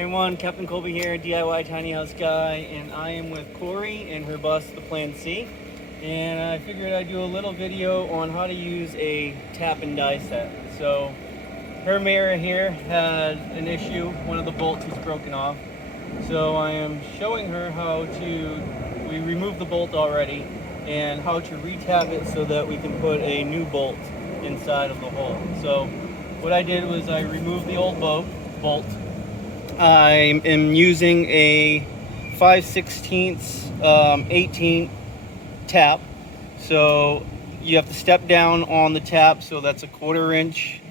Hey everyone, Captain Colby here, DIY Tiny House Guy, and I am with Corey and her bus, the Plan C. And I figured I'd do a little video on how to use a tap and die set. So her mirror here had an issue, one of the bolts was broken off. So I am showing her how to, we removed the bolt already, and how to re-tap it so that we can put a new bolt inside of the hole. So what I did was I removed the old bolt. I am using a 5/16 18 tap. So you have to step down on the tap, so that's a 1/4 inch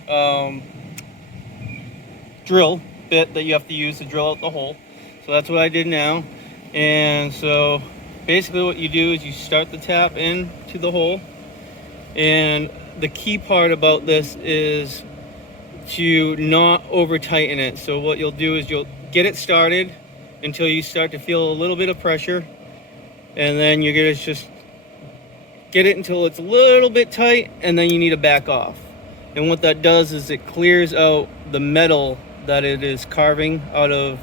drill bit that you have to use to drill out the hole. So that's what I did now. And so basically what you do is you start the tap into the hole, and the key part about this is to not over tighten it. So what you'll do is you'll get it started until you start to feel a little bit of pressure, and then you're gonna just get it until it's a little bit tight, and then you need to back off. And what that does is it clears out the metal that it is carving out of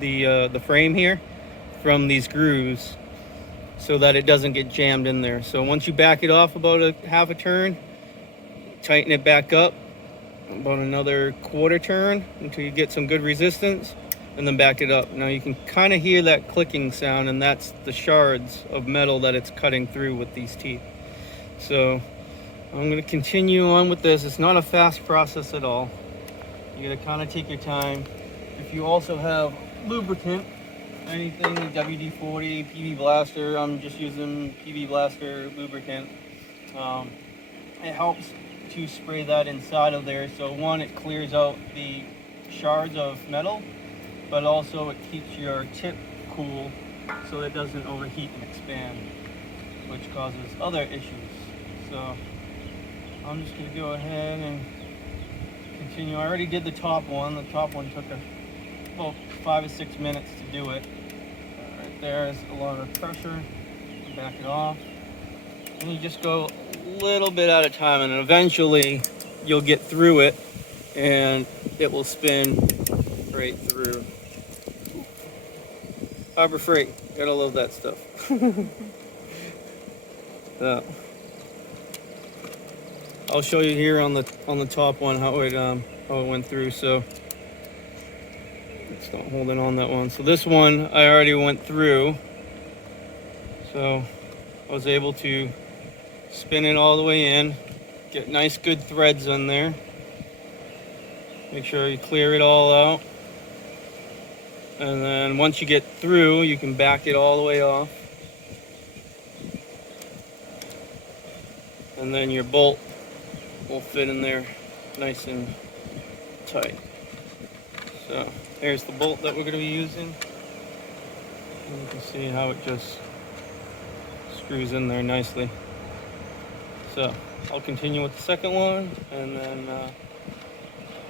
the frame here from these grooves, so that it doesn't get jammed in there. So once you back it off about a half a turn, tighten it back up about another 1/4 turn until you get some good resistance, and then back it up. Now you can kind of hear that clicking sound, and that's the shards of metal that it's cutting through with these teeth. So I'm going to continue on with this. It's not a fast process at all. You got to kind of take your time. If you also have lubricant, anything WD-40, PV Blaster, I'm just using PV Blaster lubricant. It helps to spray that inside of there. So one, it clears out the shards of metal, but also it keeps your tip cool so it doesn't overheat and expand, which causes other issues. So I'm just going to go ahead and continue. I already did the top one. The top one took about 5 or 6 minutes to do it. Right there is a lot of pressure. Back it off. And you just go a little bit at a time, and eventually you'll get through it and it will spin right through. Harbor Freight, gotta love that stuff. So, I'll show you here on the top one how it went through. So it's not holding on that one. So this one I already went through. So I was able to spin it all the way in, get nice good threads on there. Make sure you clear it all out. And then once you get through, you can back it all the way off. And then your bolt will fit in there nice and tight. So here's the bolt that we're going to be using. And you can see how it just screws in there nicely. So I'll continue with the second one, and then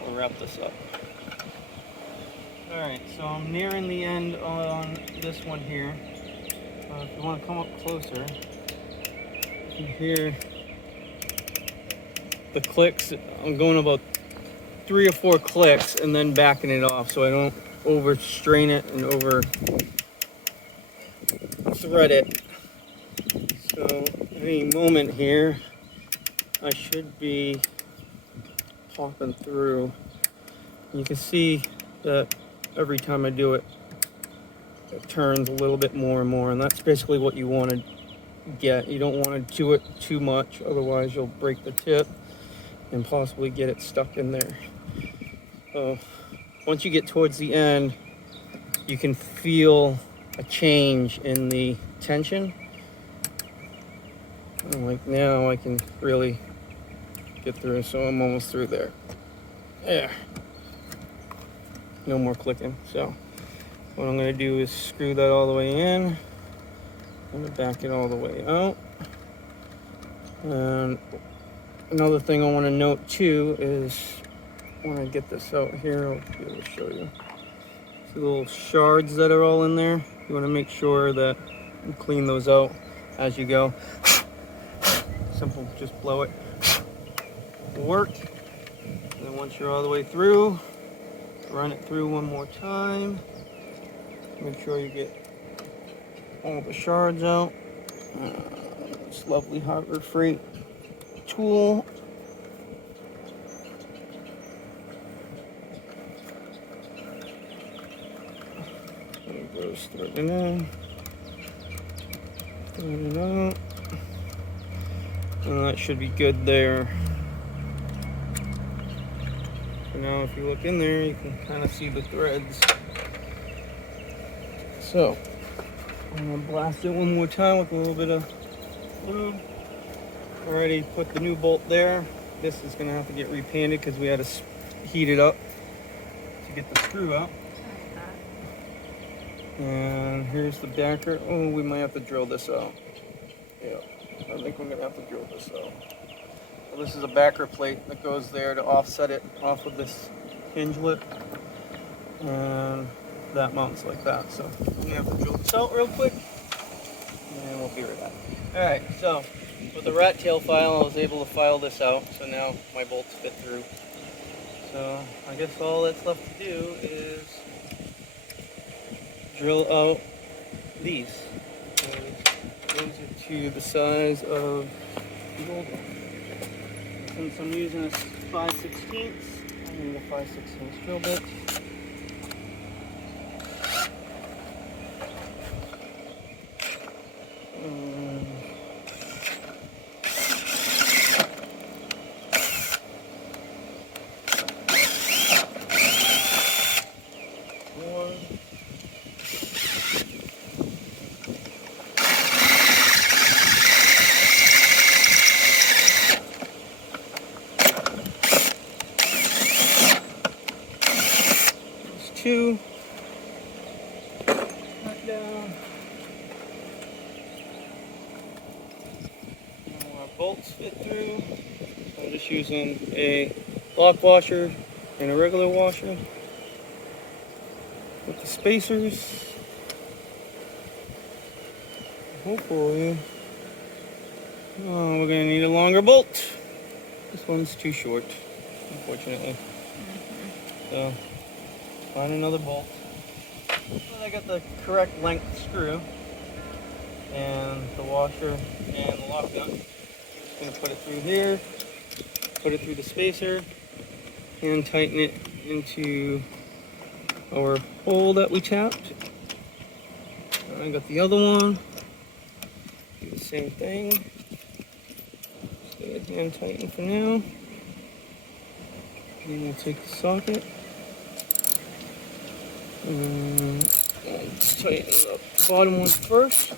we'll wrap this up. Alright, so I'm nearing the end on this one here. If you want to come up closer, you can hear the clicks. I'm going about 3 or 4 clicks and then backing it off so I don't over strain it and over thread it. So any moment here I should be popping through. You can see that every time I do it, it turns a little bit more and more, and that's basically what you want to get. You don't want to do it too much, otherwise you'll break the tip and possibly get it stuck in there. So once you get towards the end, you can feel a change in the tension. And like now I can really get through, so I'm almost through there. There. No more clicking. So what I'm going to do is screw that all the way in. I'm going to back it all the way out. And another thing I want to note too is when I get this out here, I'll be able to show you. See the little shards that are all in there? You want to make sure that you clean those out as you go. Simple, just blow it. Will work. And then once you're all the way through, Run it through one more time. Make sure you get all the shards out. This lovely Harbor Freight tool. There it goes, thread it in. Thread it out. And that should be good there. So now if you look in there, you can kind of see the threads. So, I'm going to blast it one more time with a little bit of lube. Already put the new bolt there. This is going to have to get repainted because we had to heat it up to get the screw out. And here's the backer. Oh, we might have to drill this out. Yeah, I think we're going to have to drill this out. So this is a backer plate that goes there to offset it off of this hinge lip. And that mounts like that. So we have to drill this out real quick. And we'll be right back. Alright, so with the rat tail file, I was able to file this out. So now my bolts fit through. So I guess all that's left to do is drill out these. So those are to the size of the old one. Since I'm using a 5/16, I need a 5/16 drill bit. Two. Right down. Our bolts fit through. I'm just using a lock washer and a regular washer with the spacers. Hopefully, we're gonna need a longer bolt. This one's too short, unfortunately. So. Find another bolt. Well, I got the correct length screw and the washer and the lock nut. Just gonna put it through here, put it through the spacer, and tighten it into our hole that we tapped. I got the other one. Do the same thing. Stay hand tighten for now. And we'll take the socket. Let's tighten up the bottom one first.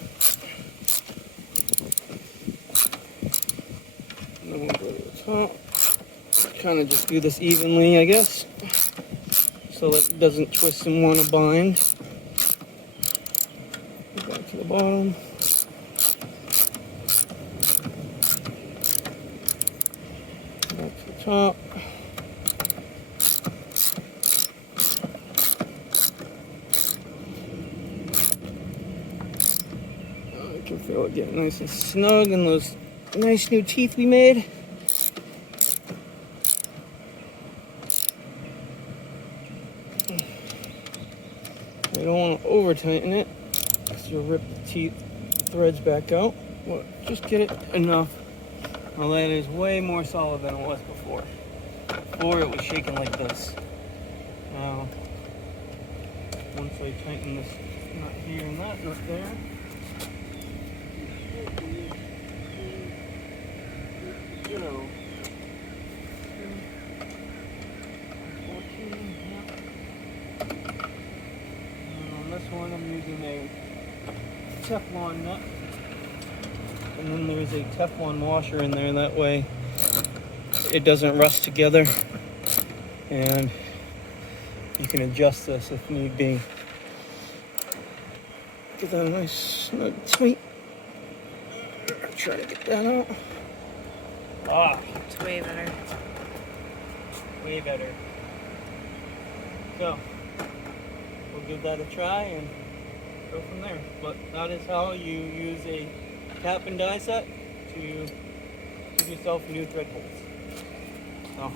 And then we'll go to the top. Kind of just do this evenly, I guess, so that it doesn't twist and want to bind. Go back to the bottom. Back to the top. I can feel it getting nice and snug and those nice new teeth we made. I don't want to over tighten it because you'll rip the threads back out. But just get it enough. Well, that is way more solid than it was before. Before it was shaking like this. Now, once I tighten this nut here and that nut there, you know, 14, yeah. And on this one I'm using a Teflon nut. And then there's a Teflon washer in there, that way it doesn't rust together. And you can adjust this if need be. Get that nice snug tight. Try to get that out. Ah, It's way better. way better. So, we'll give that a try and go from there. But that is how you use a tap and die set to give yourself new thread bolts. So,